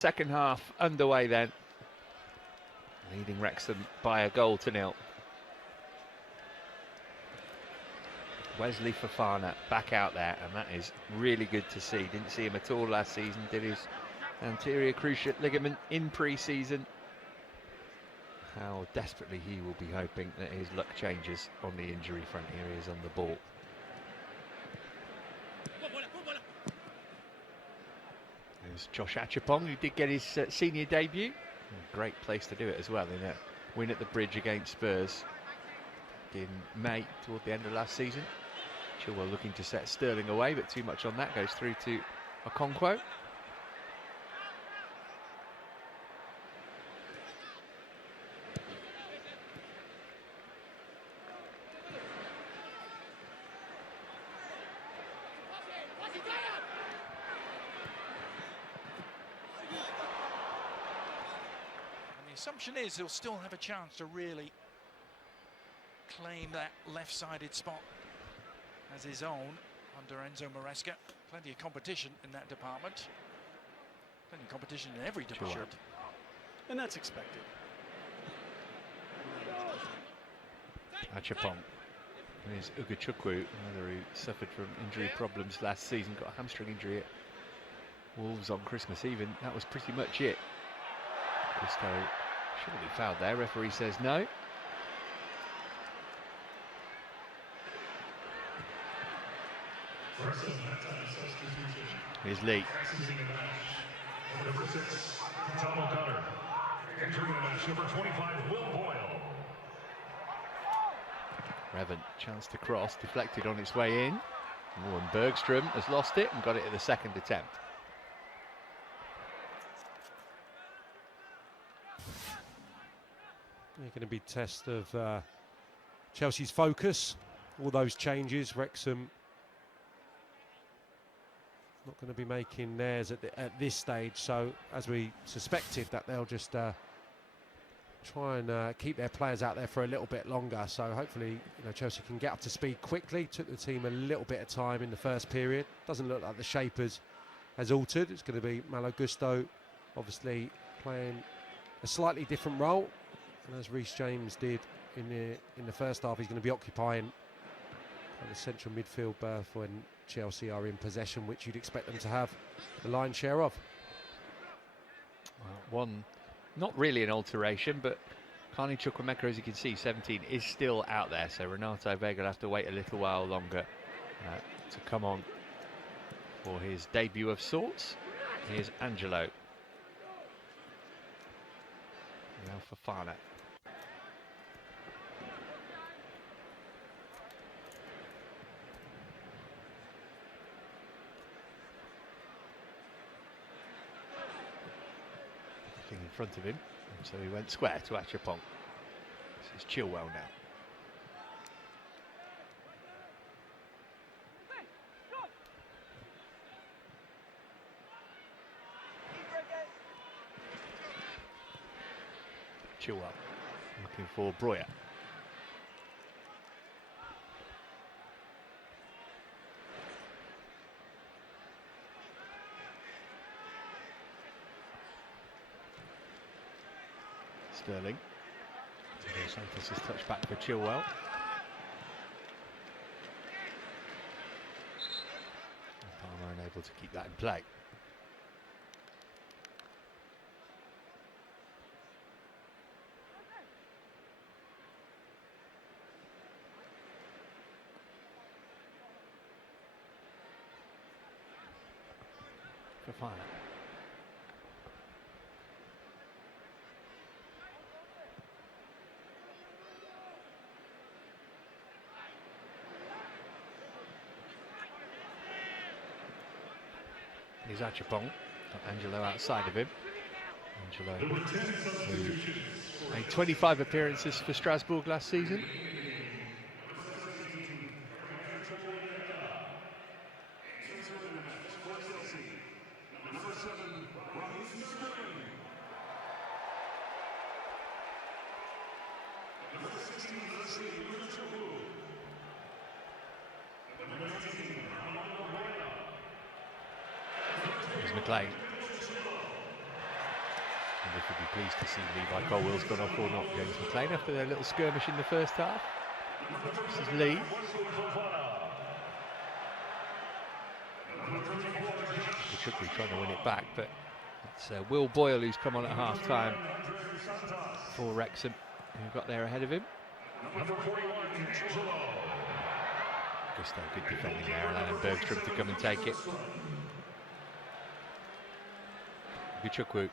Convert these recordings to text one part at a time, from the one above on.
Second half underway then, leading Wrexham by a goal to nil. Wesley Fofana back out there, and that is really good to see. Didn't see him at all last season, did his anterior cruciate ligament in pre-season. How desperately he will be hoping that his luck changes on the injury front. Here he is on the ball. There's Josh Achapong, who did get his senior debut. A great place to do it as well, in a win at the Bridge against Spurs in May, toward the end of last season. Chilwell looking to set Sterling away, but too much on that, goes through to Okonkwo. The assumption is he'll still have a chance to really claim that left-sided spot as his own under Enzo Maresca. Plenty of competition in that department. Plenty of competition in every department. And that's expected. Achapong. There's Ugachukwu, another who suffered from injury problems last season, got a hamstring injury at Wolves on Christmas Eve, and that was pretty much it. Gusto shouldn't be fouled there, referee says no. Here's Lee. Number 6, Tom O'Connor. Entering the match, number 25, Will Boyle. Revan, chance to cross, deflected on its way in. Oh, and Bergstrom has lost it and got it at the second attempt. Going to be a test of Chelsea's focus. All those changes, Wrexham not going to be making theirs at this stage. So, as we suspected, that they'll just try and keep their players out there for a little bit longer. So hopefully, Chelsea can get up to speed quickly. Took the team a little bit of time in the first period. Doesn't look like the shape has altered. It's going to be Malo Gusto, obviously playing a slightly different role. And as Reece James did in the first half, he's going to be occupying the central midfield berth when Chelsea are in possession, which you'd expect them to have the lion's share of. One, not really an alteration, but Carney Chukwuemeka, as you can see, 17, is still out there. So Renato Vega will have to wait a little while longer to come on for his debut of sorts. Here's Angelo. Now Fofana. In front of him, and so he went square to Achapong. This is Chilwell now. Chilwell looking for Breuer. Sterling. Santos has touched back for Chilwell. Palmer unable to keep that in play. Fofana. Here's Achapong, got Angelo outside of him. Angelo, who made 25 appearances for Strasbourg last season. Here's McLean. If you'd be pleased to see Levi Colwell's gone off or not, James McLean, after their little skirmish in the first half. This is Lee. Kachukwu trying to win it back, but it's Will Boyle who's come on at half-time for Wrexham, who got there ahead of him. Gusto, good defending there, and Alan Bergstrom to come and take it. Kachukwu.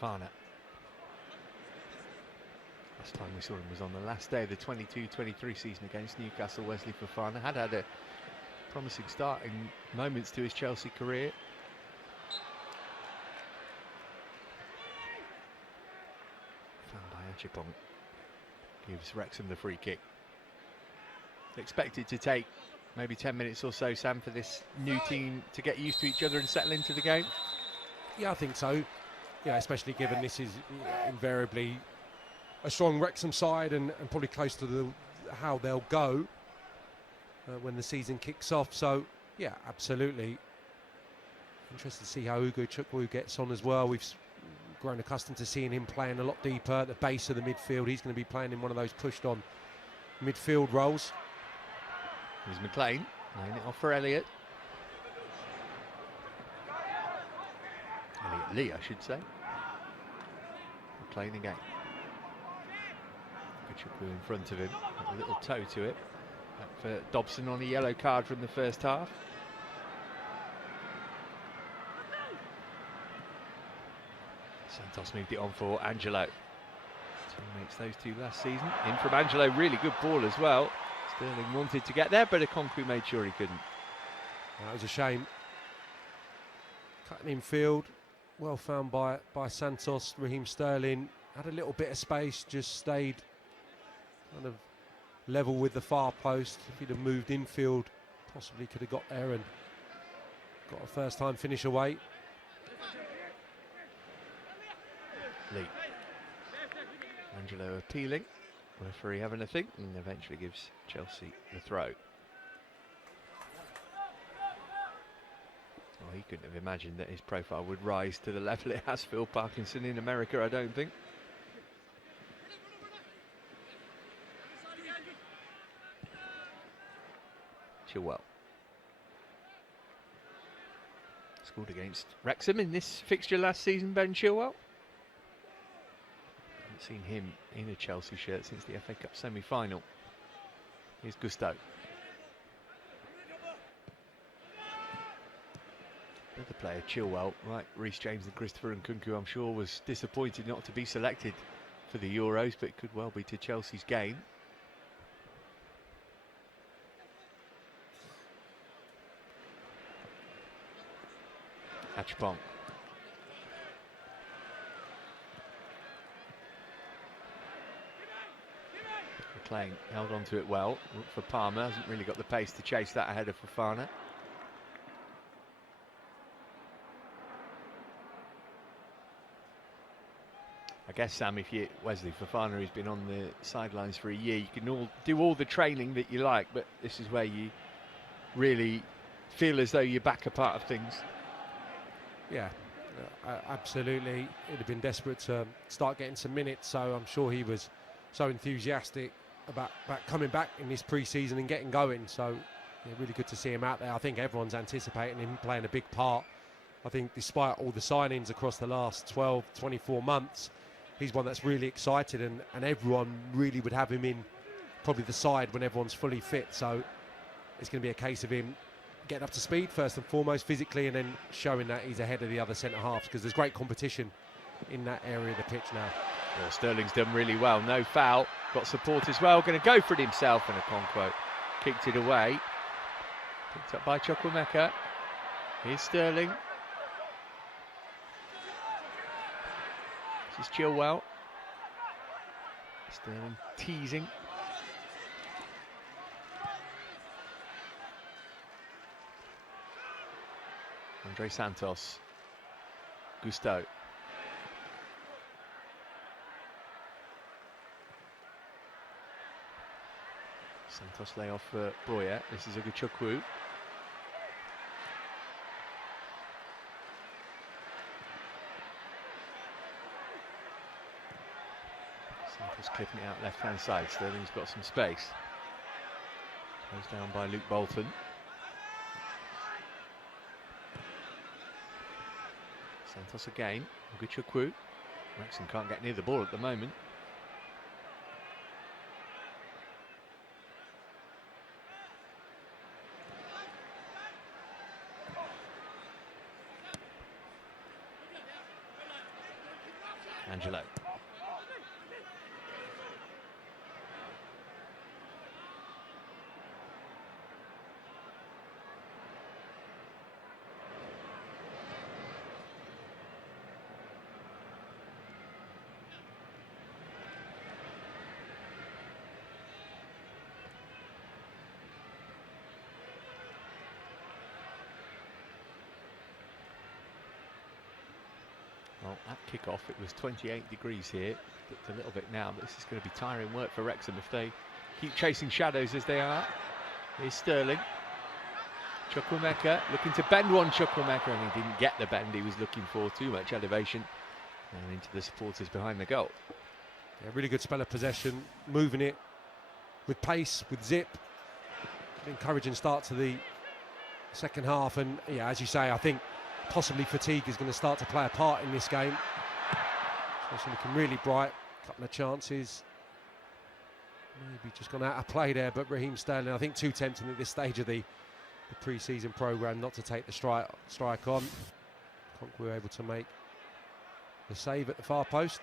Fofana. Last time we saw him was on the last day of the 22-23 season against Newcastle. Wesley Fofana had a promising start in moments to his Chelsea career. Found by Achipong. Gives Wrexham the free kick. Expected to take maybe 10 minutes or so, Sam, for this new team to get used to each other and settle into the game? Yeah, I think so. Yeah, especially given this is invariably a strong Wrexham side and probably close to how they'll go when the season kicks off. So, yeah, absolutely. Interested to see how Ugo Chukwu gets on as well. We've grown accustomed to seeing him playing a lot deeper at the base of the midfield. He's going to be playing in one of those pushed-on midfield roles. Here's McLean, laying it off for Elliott. Elliott Lee, I should say. McLean again. Kachukwu in front of him, a little toe to it. For Dobson on a yellow card from the first half. Santos moved it on for Angelo. Teammates those two last season. In from Angelo, really good ball as well. Sterling wanted to get there, but Okonkwo made sure he couldn't. That was a shame. Cutting in field, well found by Santos. Raheem Sterling had a little bit of space, just stayed kind of level with the far post. If he'd have moved infield, possibly could have got there and got a first-time finish away. Lee. Angelo appealing. Referee having a think and eventually gives Chelsea the throw. Well, he couldn't have imagined that his profile would rise to the level it has. Phil Parkinson in America, I don't think. Chilwell. Scored against Wrexham in this fixture last season, Ben Chilwell. Haven't seen him in a Chelsea shirt since the FA Cup semi-final. Here's Gusto. Another player, Chilwell, like Reece James and Christopher Nkunku, I'm sure was disappointed not to be selected for the Euros, but it could well be to Chelsea's gain. Achipong. McLean held on to it well. Looked for Palmer, hasn't really got the pace to chase that ahead of Fofana. I guess, Sam, if you Wesley Fofana, who's been on the sidelines for a year, you can do all the training that you like, but this is where you really feel as though you're back a part of things. Yeah, absolutely. He'd have been desperate to start getting some minutes, so I'm sure he was so enthusiastic about coming back in this pre-season and getting going. So, yeah, really good to see him out there. I think everyone's anticipating him playing a big part. I think despite all the signings across the last 12, 24 months, he's one that's really excited, and everyone really would have him in probably the side when everyone's fully fit. So it's going to be a case of him getting up to speed first and foremost physically, and then showing that he's ahead of the other centre halves, because there's great competition in that area of the pitch now. Well, Sterling's done really well. No foul. Got support as well. Going to go for it himself, and Okonkwo kicked it away. Picked up by Chukwuemeka. Here's Sterling. This is Chilwell. Sterling teasing. Andre Santos. Gusto. Santos lay off for Boyer. This is Ugochukwu. Santos clipping it out left-hand side. Sterling's got some space. Goes down by Luke Bolton. Santos again. Ugochukwu. Wrexham can't get near the ball at the moment. Angelo. Well, at kick-off it was 28 degrees here. It's a little bit now, but this is going to be tiring work for Wrexham if they keep chasing shadows as they are. Here's Sterling. Chukwuemeka looking to bend one. Chukwuemeka, and he didn't get the bend he was looking for. Too much elevation, and into the supporters behind the goal. Yeah, really good spell of possession, moving it with pace, with zip. Encouraging start to the second half, and yeah, as you say, I think possibly fatigue is going to start to play a part in this game. Especially looking really bright, couple of chances. Maybe just gone out of play there, but Raheem Sterling, I think too tempting at this stage of the pre-season programme not to take the strike on. We were able to make the save at the far post.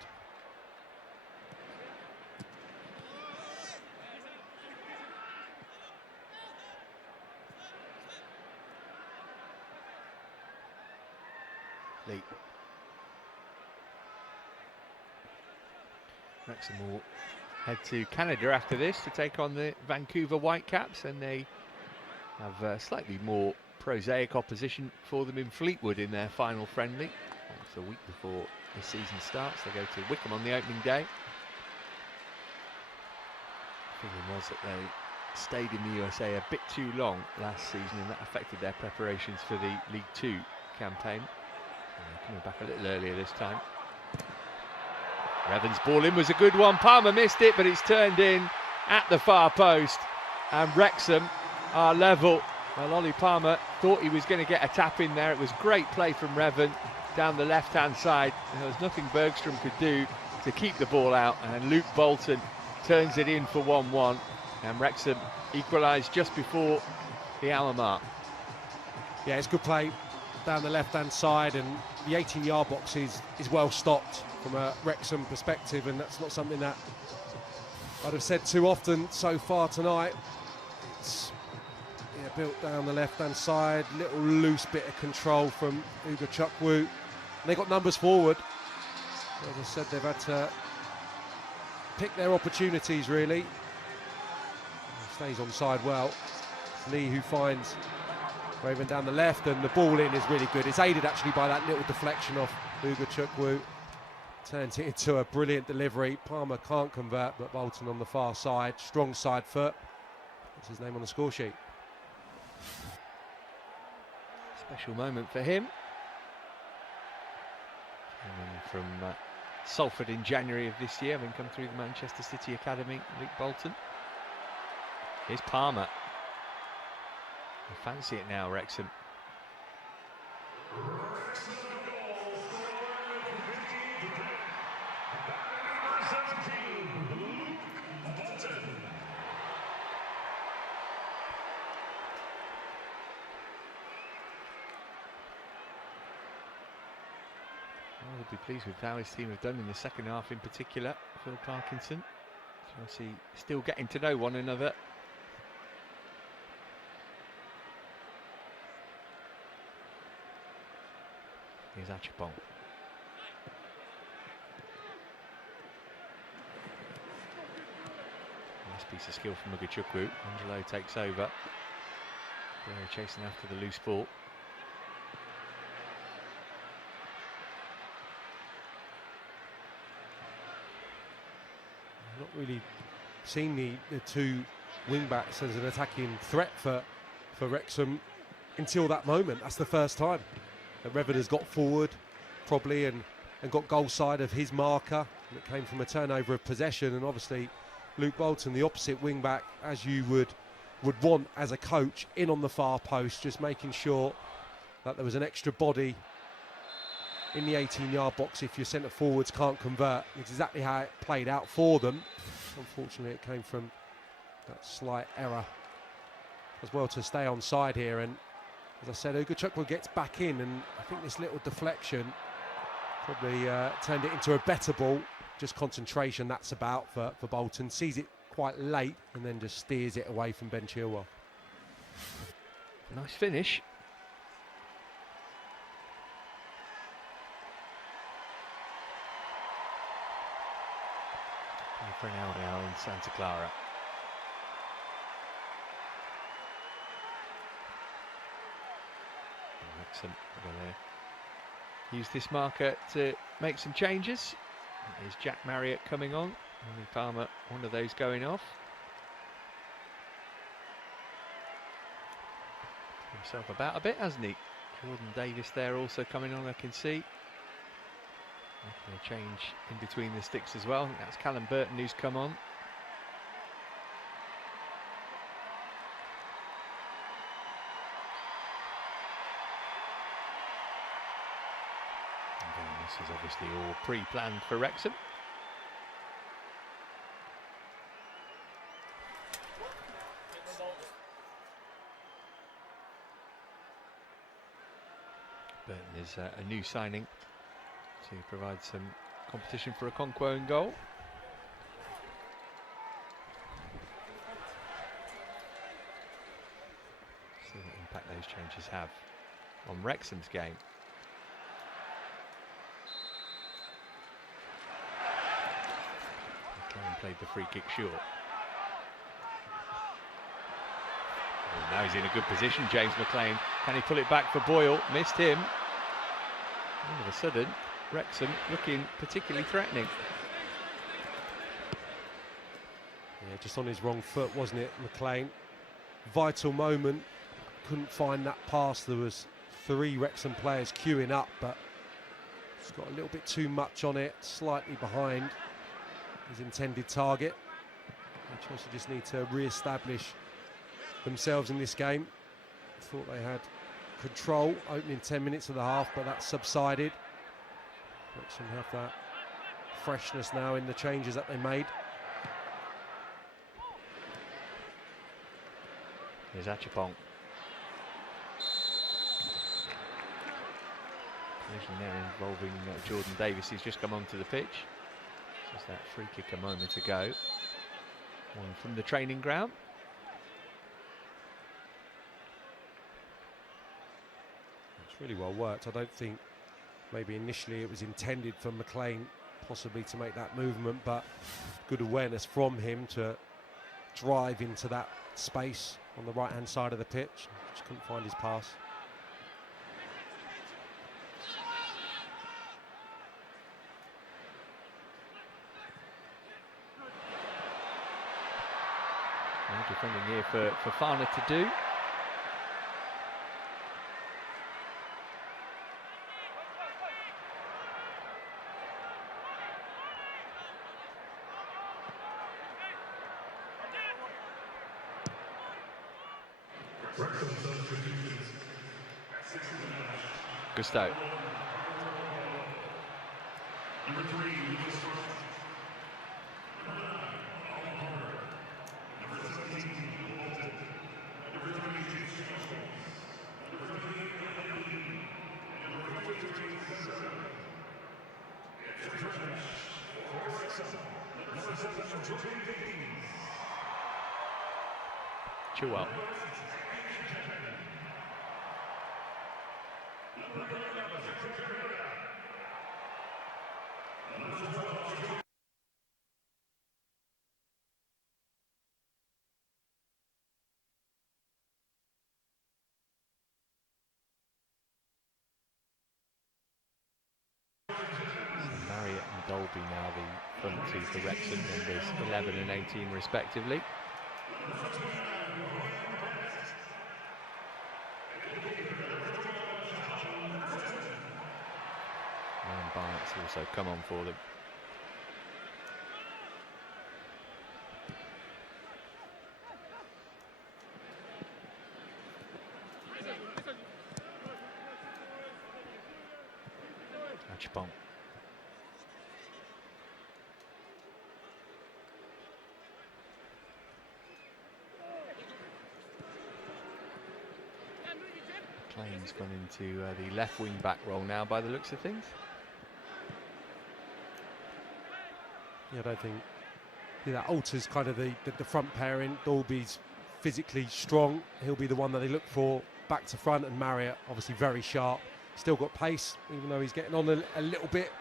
Lee. Wrexham will head to Canada after this to take on the Vancouver Whitecaps, and they have slightly more prosaic opposition for them in Fleetwood in their final friendly. It's a week before the season starts. They go to Wickham on the opening day. The feeling was that they stayed in the USA a bit too long last season, and that affected their preparations for the League Two campaign. Coming back a little earlier this time. Revan's ball in was a good one. Palmer missed it, but it's turned in at the far post, and Wrexham are level. Well, Ollie Palmer thought he was going to get a tap in there. It was great play from Revan down the left-hand side. There was nothing Bergstrom could do to keep the ball out, and Luke Bolton turns it in for 1-1, and Wrexham equalised just before the hour mark. Yeah, it's good play down the left-hand side, and the 18-yard box is well stocked from a Wrexham perspective, and that's not something that I'd have said too often so far tonight. It's built down the left-hand side, little loose bit of control from Ugochukwu. They got numbers forward. As I said, they've had to pick their opportunities, really. Stays onside well. It's Lee who finds Raven down the left, and the ball in is really good. It's aided actually by that little deflection off Ugochukwu. Turns it into a brilliant delivery. Palmer can't convert, but Bolton on the far side, strong side foot. That's his name on the score sheet. Special moment for him. From Salford in January of this year, having come through the Manchester City Academy, Luke Bolton. Here's Palmer. I fancy it now, Wrexham. I'll be pleased with how his team have done in the second half in particular. Phil Parkinson. Chelsea still getting to know one another. Here's Achapong. Nice piece of skill from Ugochukwu. Angelo takes over. They're chasing after the loose ball. not really seen the two wing-backs as an attacking threat for Wrexham until that moment. That's the first time that Revan has got forward probably and got goal side of his marker. It came from a turnover of possession, and obviously Luke Bolton, the opposite wing-back, as you would want as a coach, in on the far post, just making sure that there was an extra body in the 18-yard box if your centre forwards can't convert. It's exactly how it played out for them. Unfortunately, it came from that slight error as well to stay on side here. And as I said, Ugochukwu gets back in, and I think this little deflection probably turned it into a better ball. Just concentration, that's about for Bolton. Sees it quite late and then just steers it away from Ben Chilwell. Nice finish. For an out now in Santa Clara. Wrexham are going to use this marker to make some changes. Here's Jack Marriott coming on. Ollie Palmer, one of those going off. Put himself about a bit, hasn't he? Jordan Davis there also coming on, I can see. Making a change in between the sticks as well. I think that's Callum Burton who's come on. And again, this is obviously all pre-planned for Wrexham. Burton is a new signing to provide some competition for a Okonkwo in goal. See what impact those changes have on Wrexham's game. McLean played the free kick short. Oh, now he's in a good position, James McLean. Can he pull it back for Boyle? Missed him. All of a sudden, Wrexham looking particularly threatening. Yeah, just on his wrong foot, wasn't it, McLean? Vital moment, couldn't find that pass. There was 3 Wrexham players queuing up, but he's got a little bit too much on it, slightly behind his intended target. And Chelsea just need to re-establish themselves in this game. Thought they had control opening 10 minutes of the half, but that subsided. Wrexham have that freshness now in the changes that they made. Here's Achapong. Collision there involving Jordan Davis, who's just come onto the pitch. Just that free kick a moment ago. One from the training ground. It's really well worked. I don't think maybe initially it was intended for McLean possibly to make that movement, but good awareness from him to drive into that space on the right hand side of the pitch. Just couldn't find his pass. No defending here for Farner to do. Gusto. Chilwell. Marriott and will be now the front two for Wrexham, numbers 11 and 18 respectively. And Barnett's also come on for them. Achapong. Plain's gone into the left wing back role now by the looks of things. Yeah, I don't think that alters kind of the front pairing. Dalby's physically strong. He'll be the one that they look for back to front, and Marriott obviously very sharp. Still got pace, even though he's getting on a little bit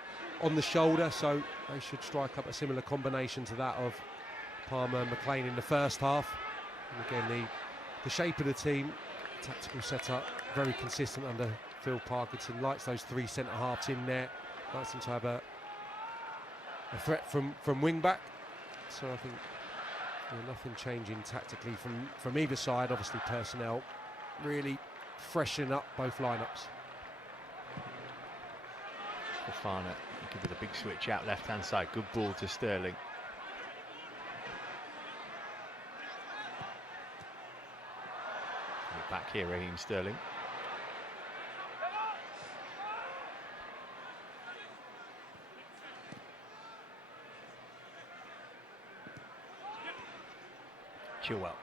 on the shoulder, so they should strike up a similar combination to that of Palmer and McLean in the first half. And again, the shape of the team, tactical setup, very consistent under Phil Parkinson. Likes those three centre-halves in there. Likes them to have a threat from wing back. So I think nothing changing tactically from either side. Obviously personnel really freshening up both lineups. Fofana give it a big switch out left hand side. Good ball to Sterling. Back here, Raheem Sterling. Chilwell.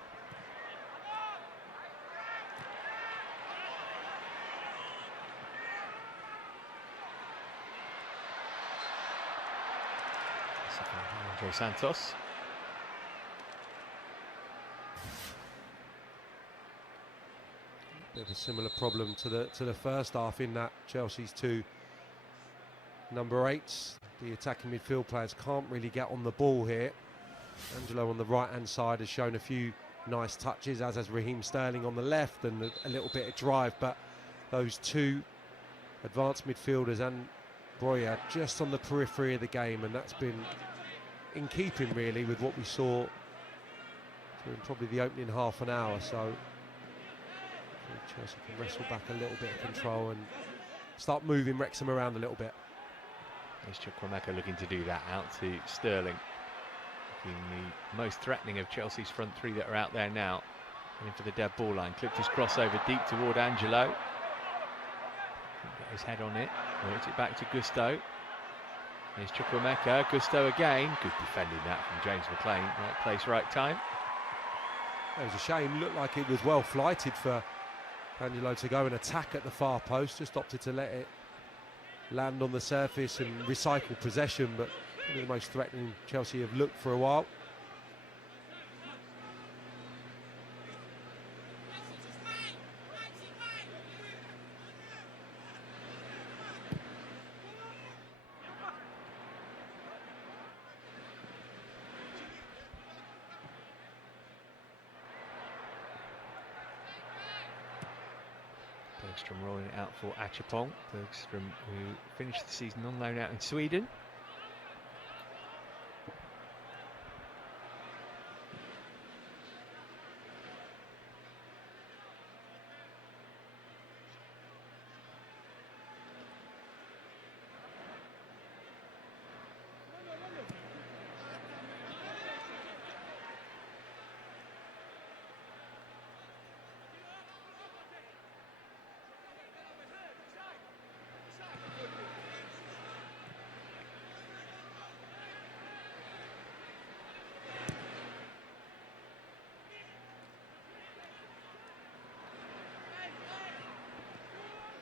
Andre Santos. Bit of a similar problem to the first half in that Chelsea's two number 8s. The attacking midfield players can't really get on the ball here. Angelo on the right hand side has shown a few nice touches, as has Raheem Sterling on the left, and a little bit of drive, but those two advanced midfielders and Broya just on the periphery of the game, and that's been in keeping really with what we saw during probably the opening half an hour. So Chelsea can wrestle back a little bit of control and start moving Wrexham around a little bit. There's Chukwuemeka looking to do that out to Sterling. Looking the most threatening of Chelsea's front three that are out there now. Heading for the dead ball line. Clipped his crossover deep toward Angelo. Get his head on it. Works it back to Gusto. Here's Chukwuemeka. Gusto again. Good defending that from James McLean. Right place, right time. It was a shame. Looked like it was well flighted for Angelo to go and attack at the far post. Just opted to let it land on the surface and recycle possession, but probably the most threatening Chelsea have looked for a while. Bergstrom rolling it out for Achapong. Bergstrom, who finished the season on loan out in Sweden.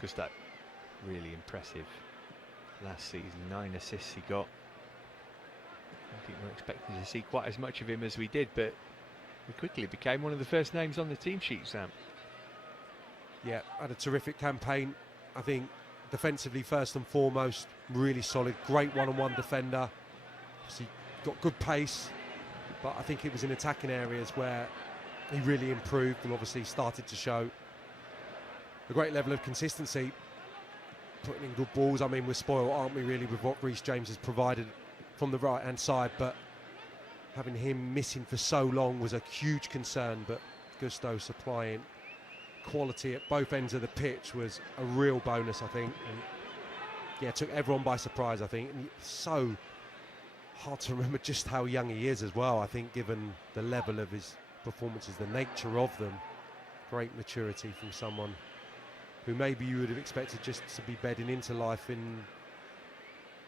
Gusto, really impressive last season. 9 assists he got. I think we were expecting to see quite as much of him as we did, but he quickly became one of the first names on the team sheet, Sam. Yeah, had a terrific campaign. I think defensively first and foremost, really solid, great one-on-one defender. Obviously got good pace, but I think it was in attacking areas where he really improved and obviously started to show a great level of consistency, putting in good balls. I mean, we're spoiled, aren't we, really, with what Reece James has provided from the right-hand side, but having him missing for so long was a huge concern. But Gusto supplying quality at both ends of the pitch was a real bonus, I think. And yeah, took everyone by surprise, I think. And it's so hard to remember just how young he is as well, I think, given the level of his performances, the nature of them. Great maturity from someone who maybe you would have expected just to be bedding into life in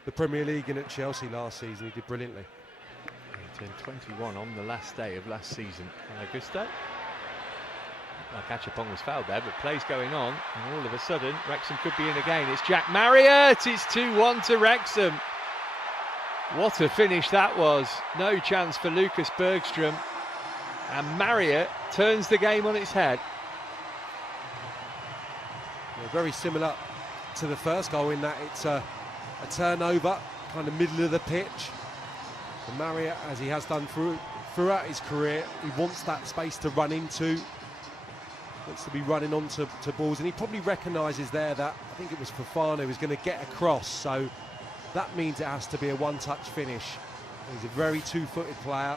the Premier League and at Chelsea last season. He did brilliantly. He turned 21 on the last day of last season. Augusto. Like Achapong was fouled there, but play's going on, and all of a sudden Wrexham could be in again. It's Jack Marriott. It's 2-1 to Wrexham. What a finish that was. No chance for Lucas Bergstrom, and Marriott turns the game on its head. Yeah, very similar to the first goal in that it's a turnover, kind of middle of the pitch. And Marriott, as he has done throughout his career, he wants that space to run into, wants to be running onto balls, and he probably recognises there that I think it was Fofana who was going to get across, so that means it has to be a one-touch finish. He's a very two-footed player,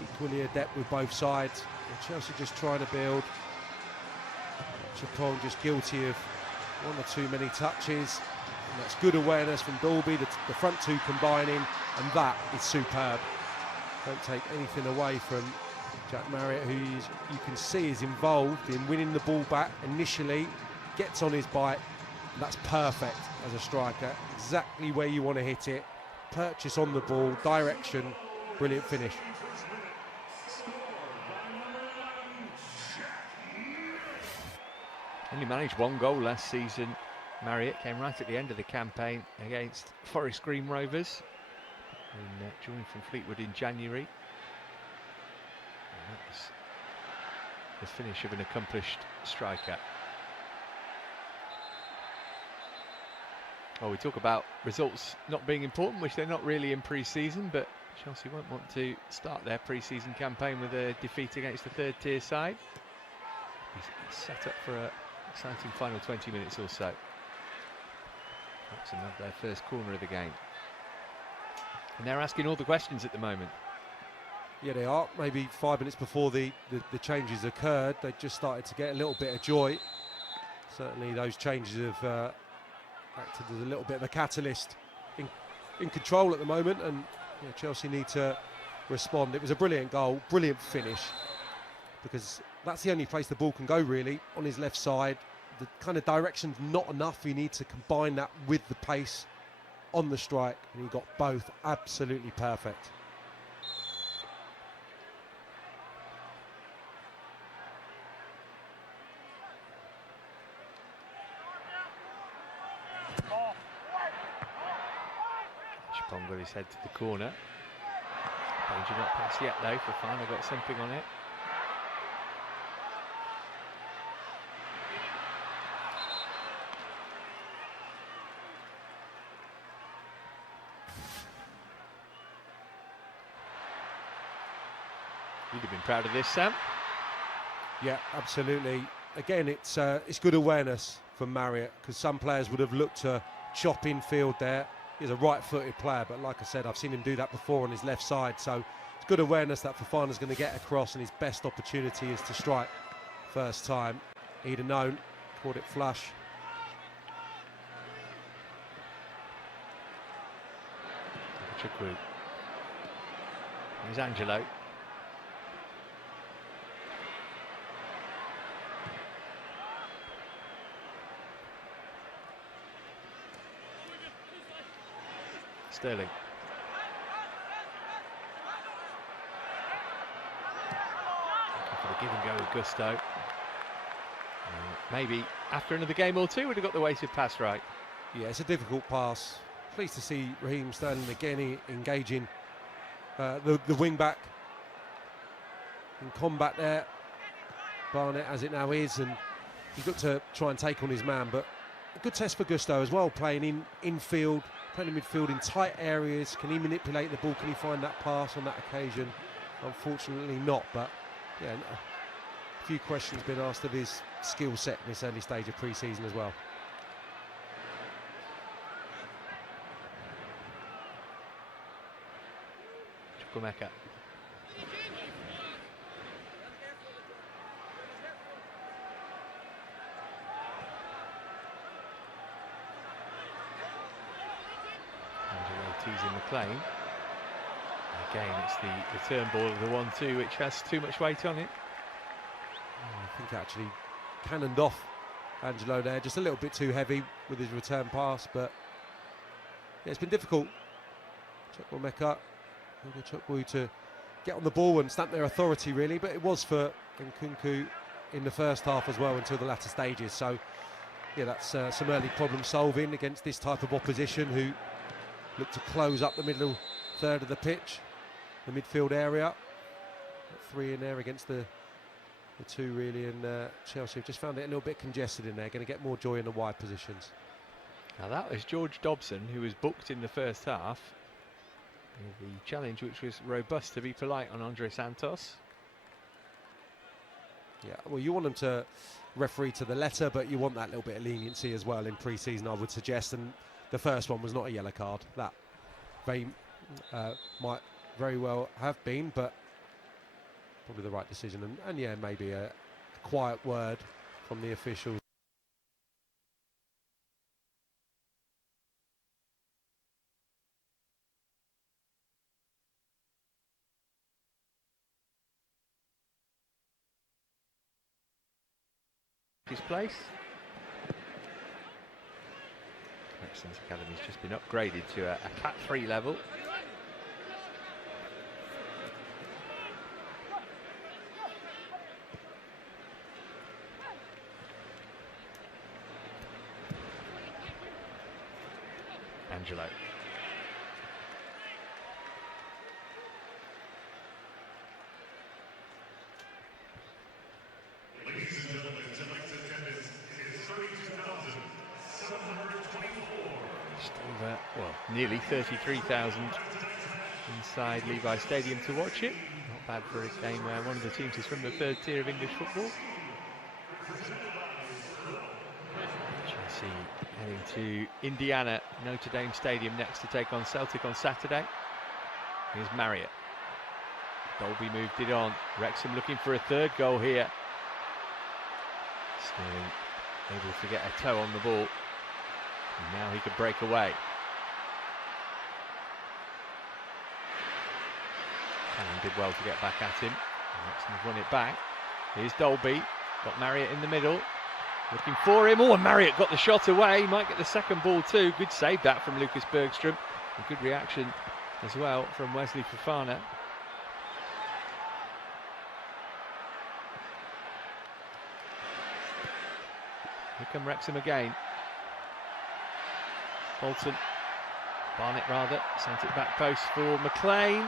equally adept with both sides. And Chelsea just trying to build. Chapon just guilty of one or too many touches. And that's good awareness from Dalby, the front two combining, and that is superb. Don't take anything away from Jack Marriott, who you can see is involved in winning the ball back initially, gets on his bike, and that's perfect as a striker. Exactly where you want to hit it. Purchase on the ball, direction, brilliant finish. Only managed one goal last season. Marriott came right at the end of the campaign against Forest Green Rovers, joined from Fleetwood in January. And that was the finish of an accomplished striker. Well, we talk about results not being important, which they're not really in pre-season, but Chelsea won't want to start their pre-season campaign with a defeat against the third-tier side. He's set up for an exciting final 20 minutes or so. Wrexham have their first corner of the game. And they're asking all the questions at the moment. Yeah, they are. Maybe 5 minutes before the changes occurred, they just started to get a little bit of joy. Certainly those changes have acted as a little bit of a catalyst in control at the moment, and yeah, Chelsea need to respond. It was a brilliant goal, brilliant finish, because that's the only place the ball can go really, on his left side. The kind of direction's not enough. You need to combine that with the pace on the strike, and he got both absolutely perfect. Chapon got his head to the corner. Danger not passed yet though. Fofana got something on it. You'd have been proud of this, Sam. Yeah, absolutely. Again, it's good awareness from Marriott, because some players would have looked to chop in field there. He's a right-footed player, but like I said, I've seen him do that before on his left side, so it's good awareness that Fofana's going to get across, and his best opportunity is to strike first time. He'd have known, caught it flush. Chukwu. Here's Angelo. Sterling. For the give and go with Gusto. Maybe after another game or two would have got the weighted pass right. Yeah, it's a difficult pass. Pleased to see Raheem Sterling again engaging the wing back in combat there. Barnett as it now is, and he's got to try and take on his man, but a good test for Gusto as well, playing in field, playing in midfield in tight areas. Can he manipulate the ball? Can he find that pass on that occasion? Unfortunately not, but yeah, a few questions been asked of his skill set in this early stage of pre-season as well. Chukwuemeka. Angelo teasing McLean. Again, it's the return ball of the 1-2 which has too much weight on it. I think actually cannoned off Angelo there, just a little bit too heavy with his return pass, but yeah, it's been difficult. Chukwuemeka, Chukwu to get on the ball and stamp their authority really, but it was for Nkunku in the first half as well until the latter stages. So yeah, that's some early problem solving against this type of opposition who look to close up the middle third of the pitch, the midfield area. Got 3 in there against the 2 really, and Chelsea have just found it a little bit congested in there, going to get more joy in the wide positions. Now that was George Dobson, who was booked in the first half. The challenge, which was robust, to be polite, on Andre Santos. Yeah, well, you want them to referee to the letter, but you want that little bit of leniency as well in pre-season, I would suggest. And the first one was not a yellow card. That might very well have been, but probably the right decision. And yeah, maybe a quiet word from the officials. His place. Wrexham's academy's just been upgraded to a Cat 3 level. Angelo. Ladies and gentlemen, tonight's attendance is 32,724. Just over, well, nearly 33,000 inside Levi Stadium to watch it. Not bad for a game where one of the teams is from the 3rd tier of English football. Chelsea heading to Indiana, Notre Dame Stadium next to take on Celtic on Saturday. Here's Marriott. Dolby moved it on. Wrexham looking for a 3rd goal here. Sterling able to get a toe on the ball. And now he could break away. Cannon did well to get back at him. Wrexham have won it back. Here's Dolby. Got Marriott in the middle. Looking for him. Oh, and Marriott got the shot away. He might get the second ball too. Good save that from Lucas Bergstrom. A good reaction as well from Wesley Fofana. Here come Wrexham again. Bolton, Barnett rather, sent it back post for McLean.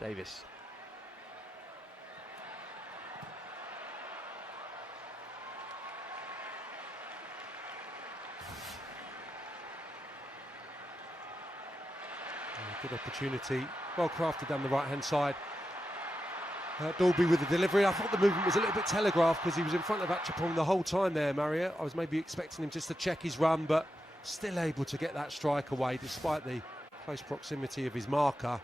Davis. Good opportunity, well crafted down the right hand side. Dolby with the delivery. I thought the movement was a little bit telegraphed because he was in front of Achapong the whole time there, Marriott. I was maybe expecting him just to check his run, but still able to get that strike away despite the close proximity of his marker.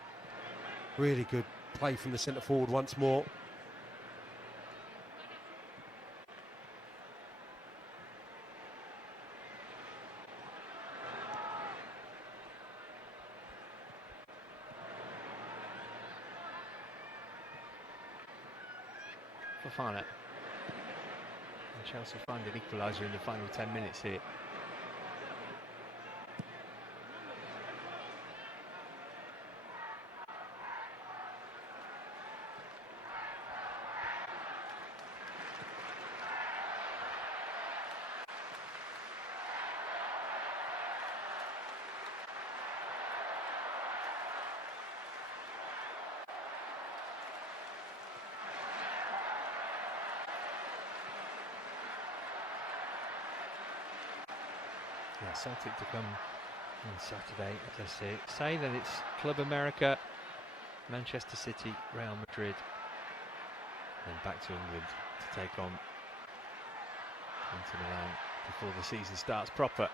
Really good play from the centre forward once more. Fofana. And Chelsea find an equaliser in the final 10 minutes here. Yeah, Celtic to come on Saturday. Let's say that it's Club America, Manchester City, Real Madrid, and back to England to take on Inter Milan before the season starts proper.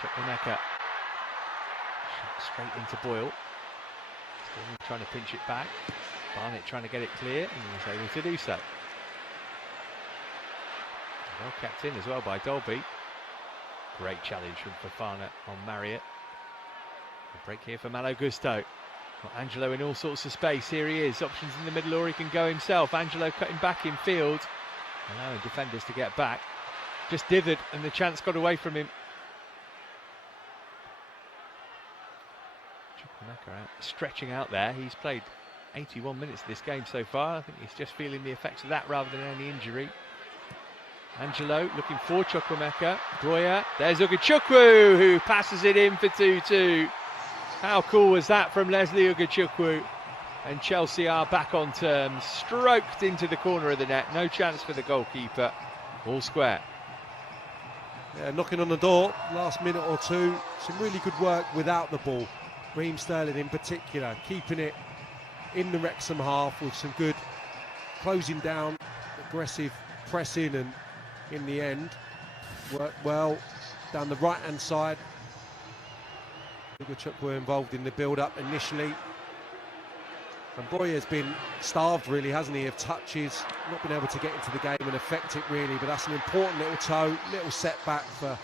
Chukwuemeka straight into Boyle. Still trying to pinch it back. Barnett trying to get it clear, and he was able to do so. Well kept in as well by Dolby. Great challenge from Fofana on Marriott. A break here for Malo Gusto. Got Angelo in all sorts of space. Here he is. Options in the middle, or he can go himself. Angelo cutting back in field, allowing defenders to get back. Just dithered, and the chance got away from him. Chukwuemeka out, stretching out there. He's played 81 minutes of this game so far. I think he's just feeling the effects of that rather than any injury. Angelo looking for Chukwuemeka. Broya. There's Ugachukwu, who passes it in for 2-2. How cool was that from Leslie Ugachukwu? And Chelsea are back on terms. Stroked into the corner of the net. No chance for the goalkeeper. All square. Yeah, knocking on the door last minute or two. Some really good work without the ball. Raheem Sterling in particular, keeping it in the Wrexham half with some good closing down, aggressive pressing, and in the end worked well down the right hand side. Ugachukwu were involved in the build up initially, and Boye has been starved really, hasn't he, of touches, not been able to get into the game and affect it really, but that's an important little toe, little setback for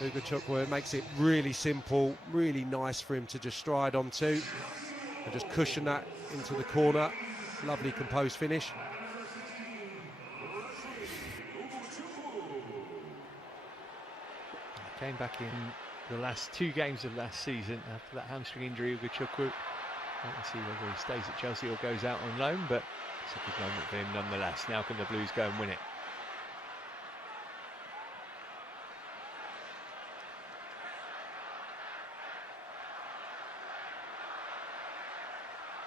Ugachukwu. It makes it really simple, really nice for him to just stride onto and just cushion that into the corner. Lovely composed finish. Came back in the last 2 games of last season after that hamstring injury. Ugachukwu. Let's see whether he stays at Chelsea or goes out on loan, but it's a good moment for him nonetheless. Now can the Blues go and win it?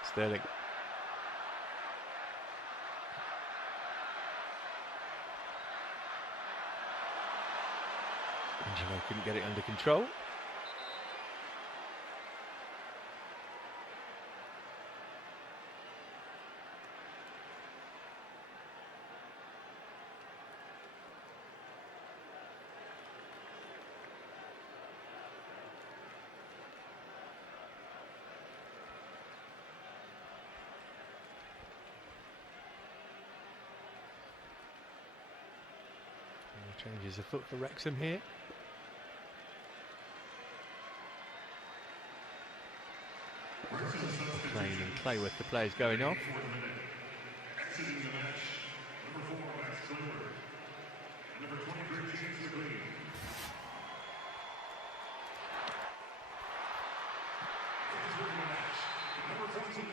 Sterling. Angelo couldn't get it under control. Changes a foot for Wrexham here. Plain and Clayworth, the players going off. Exiting the match, number 4, Max Clayworth. Number 23, James McGreen. Exiting the match, number 14,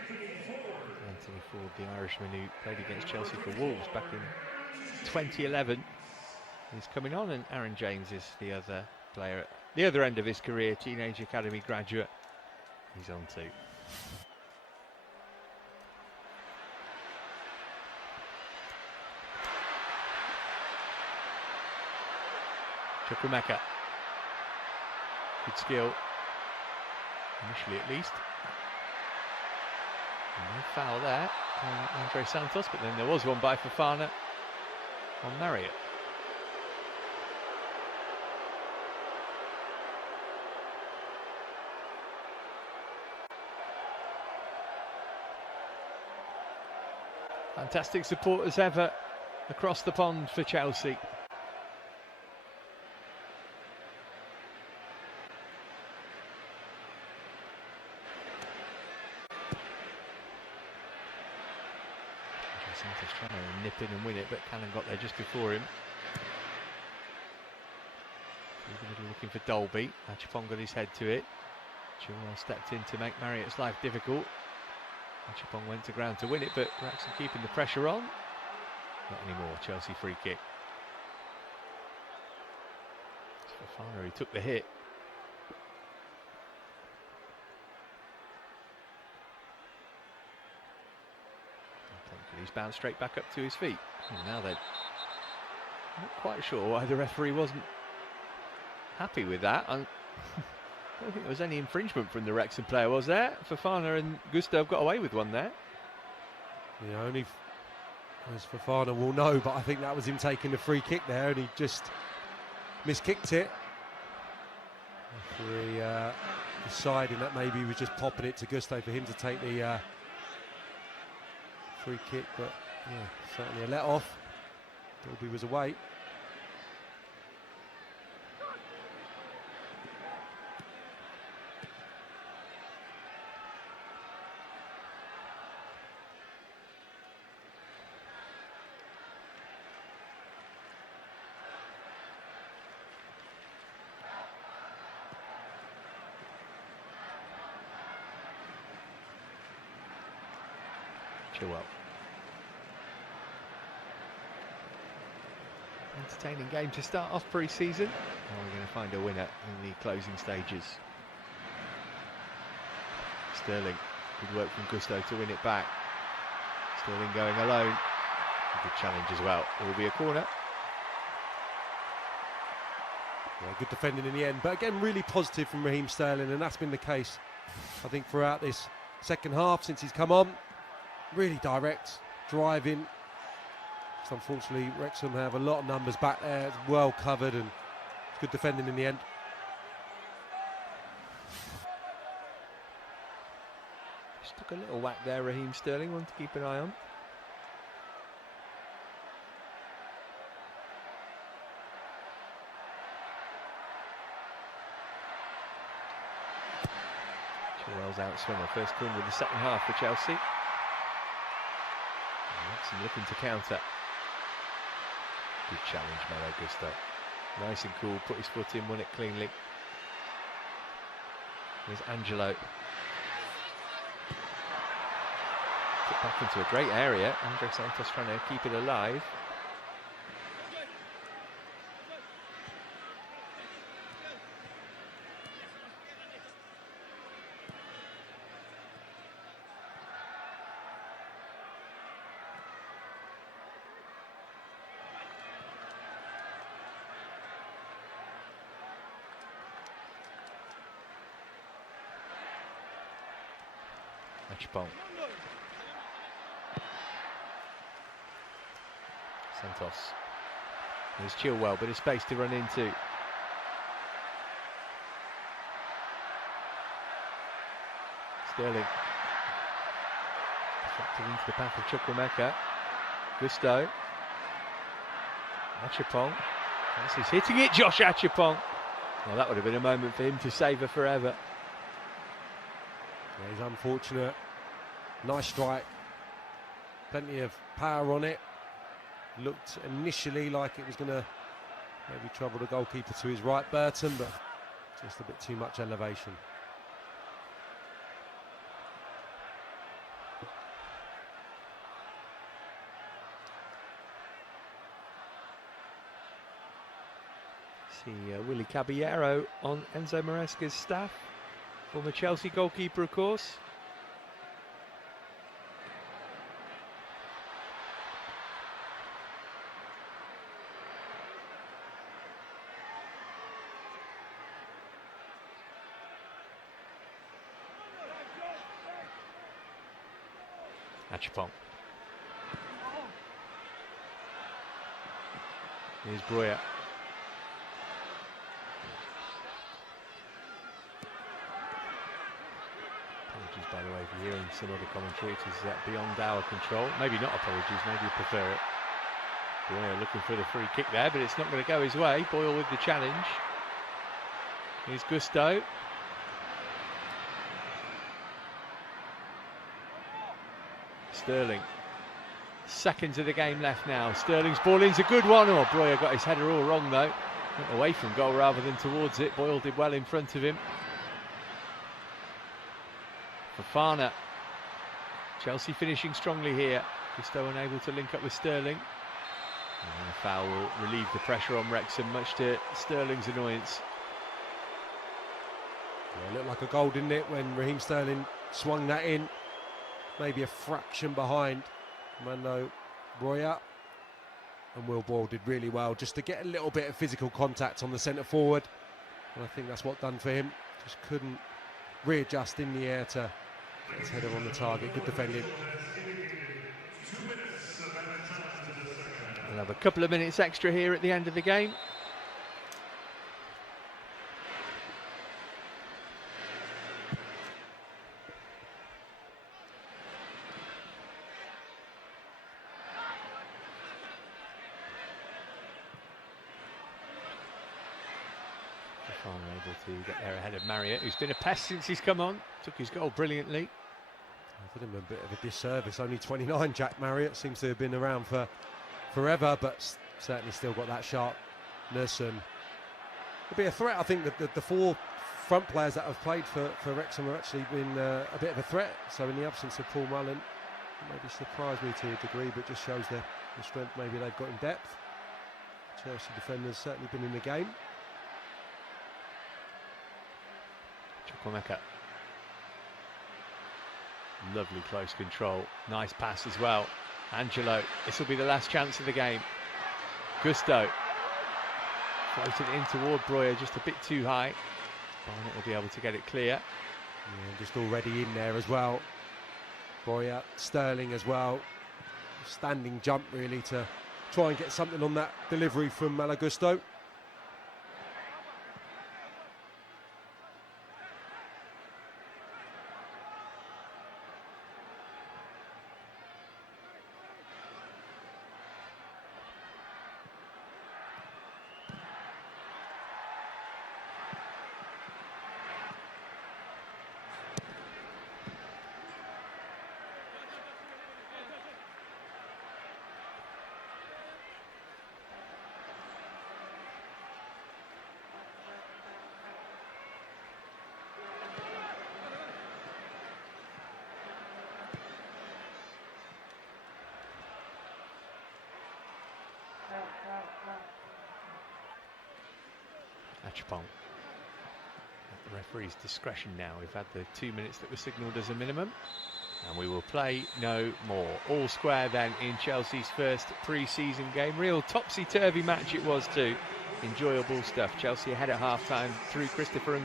Anthony Ford. Anthony Ford, the Irishman who played against Chelsea for Wolves back in 2011. He's coming on, and Aaron James is the other player at the other end of his career, Teenage Academy graduate. He's on too. Chukwuemeka. Good skill. Initially at least. And no foul there on Andre Santos, but then there was one by Fofana on Marriott. Fantastic support as ever across the pond for Chelsea. Santos trying to nip in and win it, but Cannon got there just before him. Looking for Dolby. Achapong got his head to it. Chilwell stepped in to make Marriott's life difficult. Achapong went to ground to win it, but Wrexham keeping the pressure on. Not anymore. Chelsea free kick. It's Fofana who took the hit. He's bounced straight back up to his feet. And now they're not quite sure why the referee wasn't happy with that. I don't think there was any infringement from the Wrexham player, was there? Fofana and Gusto got away with one there. Yeah, only as Fofana will know, but I think that was him taking the free kick there, and he just miskicked it. Deciding that maybe he was just popping it to Gusto for him to take the free kick, but yeah, certainly a let off. Dolby was away. Chilwell. Entertaining game to start off pre-season. We're going to find a winner in the closing stages. Sterling, good work from Gusto to win it back. Sterling going alone. A good challenge as well. It will be a corner. Yeah, good defending in the end, but again really positive from Raheem Sterling, and that's been the case I think throughout this second half since he's come on. Really direct, driving. Just unfortunately Wrexham have a lot of numbers back there. It's well covered and it's good defending in the end. Just took a little whack there, Raheem Sterling, one to keep an eye on. Chilwell's outswinger, first corner of the second half for Chelsea. Wrexham looking to counter. Good challenge, Malo Gusto. Nice and cool, put his foot in, won it cleanly. There's Angelo. Put back into a great area. Andre Santos trying to keep it alive. Matchball. Santos. There's Chilwell, bit of space to run into. Sterling. Deflected into the path of Chukwuemeka. Gusto. Achapong. He's hitting it, Josh Achapong. Well, that would have been a moment for him to savour forever. Yeah, he's unfortunate. Nice strike. Plenty of power on it. Looked initially like it was going to maybe trouble the goalkeeper to his right, Burton, but just a bit too much elevation. See Willie Caballero on Enzo Maresca's staff. Former Chelsea goalkeeper, of course. Achapong. Here's Breuer. Apologies, by the way, for hearing some other commentary. It is beyond our control. Maybe not apologies, maybe you prefer it. Breuer looking for the free kick there, but it's not going to go his way. Boyle with the challenge. Here's Gusto. Sterling. Seconds of the game left now. Sterling's ball in's a good one. Oh, Breuer got his header all wrong though. Went away from goal rather than towards it. Boyle did well in front of him. Fofana. Chelsea finishing strongly here. Gusto unable to link up with Sterling. And a foul will relieve the pressure on Wrexham, much to Sterling's annoyance. Yeah, it looked like a goal, didn't it, when Raheem Sterling swung that in. Maybe a fraction behind Mando Breuer. And Will Boyle did really well just to get a little bit of physical contact on the centre forward. And I think that's what done for him. Just couldn't readjust in the air to get his header on the target. Good defending. We'll have a couple of minutes extra here at the end of the game. Finally able to get there ahead of Marriott, who's been a pest since he's come on. Took his goal brilliantly. I did him a bit of a disservice. Only 29, Jack Marriott. Seems to have been around for forever, but certainly still got that sharpness, and it'll be a threat. I think that the four front players that have played for Wrexham have actually been a bit of a threat. So in the absence of Paul Mullen, it maybe surprised me to a degree, but just shows the strength maybe they've got in depth. Chelsea defenders certainly been in the game. Chukwuemeka. Lovely close control. Nice pass as well. Angelo. This will be the last chance of the game. Gusto. Floated in toward Breuer, just a bit too high. Barnett will be able to get it clear. Yeah, just already in there as well. Breuer, Sterling as well. Standing jump really to try and get something on that delivery from Malo Gusto. Achapong. At the referee's discretion now. We've had the 2 minutes that were signalled as a minimum, and we will play no more. All square then in Chelsea's first pre-season game. Real topsy-turvy match it was too. Enjoyable stuff. Chelsea ahead at half-time through Christopher and